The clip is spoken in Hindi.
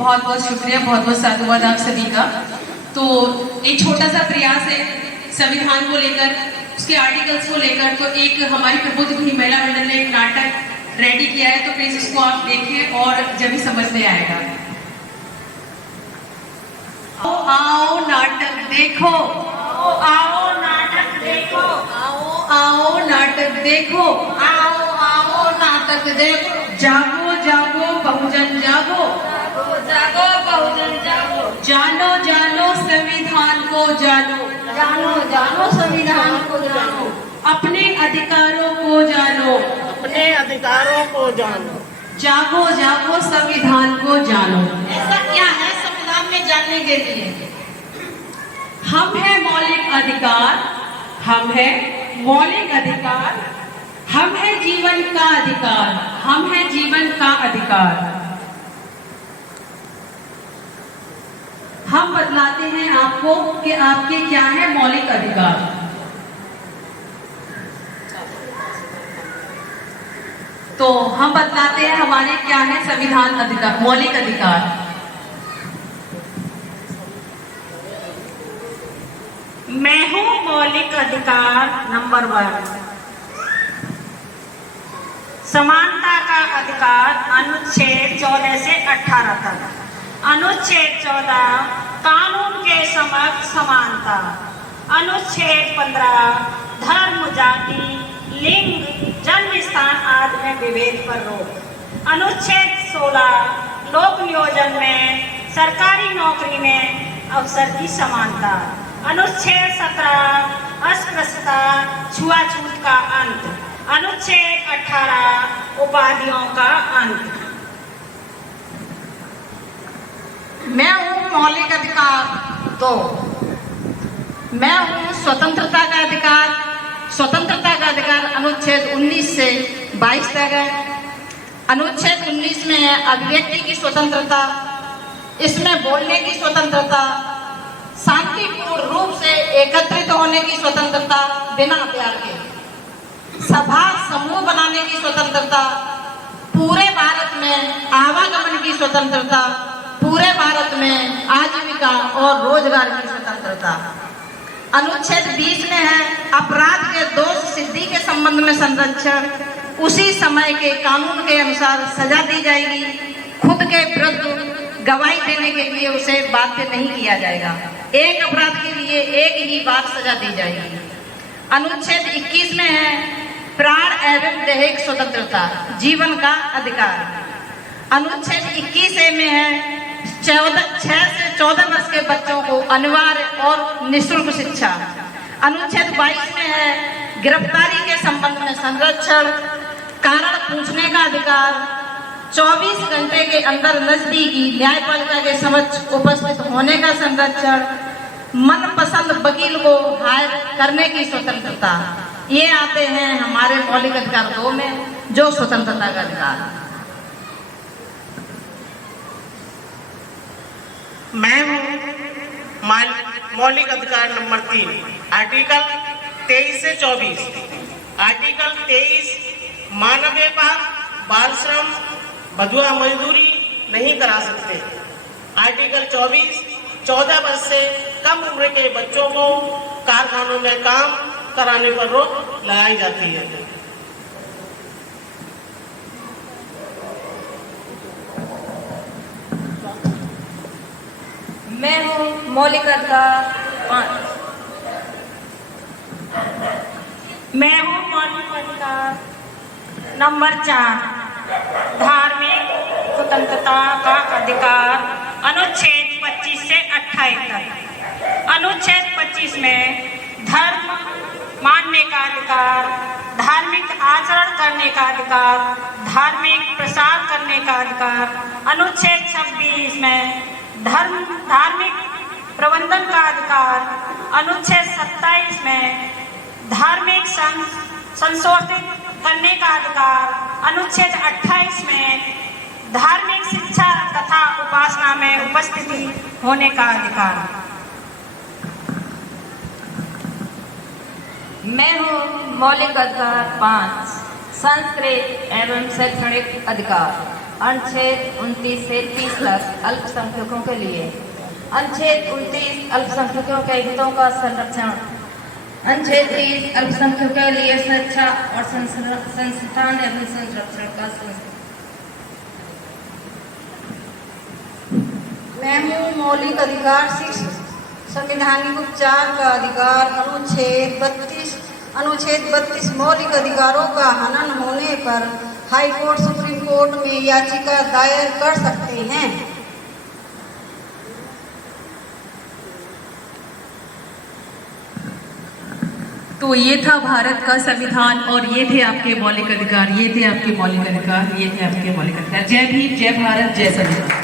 बहुत बहुत शुक्रिया, बहुत बहुत साधुवाद आप सभी का। तो एक छोटा सा प्रयास है संविधान को लेकर, उसके आर्टिकल्स को लेकर। तो एक हमारी प्रबुद्ध भी महिला मंडल ने एक नाटक रेडी किया है, तो प्लीज उसको आप देखिए और जब भी समझ में आएगा। आओ आओ नाटक देखो, आओ आओ नाटक देखो, आओ आओ नाटक देखो, आओ आओ नाटक देखो। जागो जागो बहुजन जागो, जागो जागो बहुजन जागो, जानो जानो संविधान को जानो, जानो जानो संविधान को जानो, अपने अधिकारों को जानो, अपने अधिकारों को जानो। जागो जागो संविधान को जानो। ऐसा क्या है संविधान में जानने के लिए? हम है मौलिक अधिकार, हम है मौलिक अधिकार, हम है जीवन का अधिकार, हम है जीवन का अधिकार। हम बतलाते हैं आपको कि आपके क्या है मौलिक अधिकार। तो हम बतलाते हैं हमारे क्या है संविधान अधिकार, मौलिक अधिकार। मैं हूँ मौलिक अधिकार नंबर 1, समानता का अधिकार, अनुच्छेद 14 से 18 तक। अनुच्छेद 14 कानून के समक्ष समानता। अनुच्छेद 15 धर्म, जाति, लिंग, जन्म स्थान आदि में विभेद पर रोक। अनुच्छेद 16 लोक नियोजन में सरकारी नौकरी में अवसर की समानता। अनुच्छेद 17 अस्पृश्यता, छुआछूत का अंत। अनुच्छेद 18 उपाधियों का अंत। मैं हूँ मौलिक अधिकार 2, मैं हूँ स्वतंत्रता का अधिकार। स्वतंत्रता का अधिकार अनुच्छेद 19 से 22 तक है। अनुच्छेद 19 में है अभिव्यक्ति की स्वतंत्रता, इसमें बोलने की स्वतंत्रता, शांतिपूर्ण रूप से एकत्रित होने की स्वतंत्रता बिना हथियार के, सभा समूह बनाने की स्वतंत्रता, पूरे भारत में आवागमन की स्वतंत्रता, पूरे भारत में आजीविका और रोजगार की स्वतंत्रता। अनुच्छेद 20 में है अपराध के दोष सिद्धि के संबंध में संरक्षण, उसी समय के कानून के अनुसार सजा दी जाएगी, खुद के विरुद्ध गवाही देने के लिए उसे बाध्य नहीं किया जाएगा, एक अपराध के लिए एक ही बार सजा दी जाएगी। अनुच्छेद 21 में है प्राण एवं दैहिक स्वतंत्रता, जीवन का अधिकार। अनुच्छेद 21A में है 6 से 14 वर्ष के बच्चों को अनिवार्य और निःशुल्क शिक्षा। अनुच्छेद 22 में है गिरफ्तारी के संबंध में संरक्षण, कारण पूछने का अधिकार, 24 घंटे के अंदर नजदीकी न्यायपालिका के समक्ष उपस्थित होने का संरक्षण, मनपसंद वकील को हायर करने की स्वतंत्रता। ये आते हैं हमारे मौलिक अधिकार 2 में, जो स्वतंत्रता का अधिकार। मैं हूँ मौलिक अधिकार नंबर 3, आर्टिकल 23 से 24। आर्टिकल 23 मानव व्यापार, बाल श्रम, बधुआ मजदूरी नहीं करा सकते। आर्टिकल 24 14 वर्ष से कम उम्र के बच्चों को कारखानों में काम कराने पर रोक लगाई जाती है। मैं हूँ मौलिक अधिकार 5, मैं हूँ मौलिक अधिकार नंबर 4, धार्मिक स्वतंत्रता का अधिकार। अनुच्छेद 25 से 28 तक। अनुच्छेद 25 में धर्म मानने का अधिकार, धार्मिक आचरण करने का अधिकार, धार्मिक प्रसार करने का अधिकार। अनुच्छेद 26 में धार्मिक प्रबंधन का अधिकार। अनुच्छेद 27 में धार्मिक संशोधित करने का अधिकार। अनुच्छेद 28 में धार्मिक शिक्षा तथा उपासना में उपस्थिति होने का अधिकार। मैं हूँ मौलिक अधिकार 5, संस्कृत एवं शैक्षणिक अधिकार। अनुच्छेद 29 से 30 तक अल्पसंख्यकों के लिए। अनुच्छेद 29 अल्पसंख्यकों के हितों का संरक्षण। अनुच्छेद 30 अल्पसंख्यकों के लिए सुरक्षा और संस्थान एवं संरक्षण का मैं हूँ मौलिक अधिकार 6 संवैधानिक उपचार का अधिकार। अनुच्छेद 32 मौलिक अधिकारों का हनन होने पर हाई कोर्ट सुप्रीम कोर्ट में याचिका दायर कर सकते हैं। तो ये था भारत का संविधान और ये थे आपके मौलिक अधिकार, ये थे आपके मौलिक अधिकार, ये थे आपके मौलिक अधिकार। जय भीम, जय भारत, जय संविधान।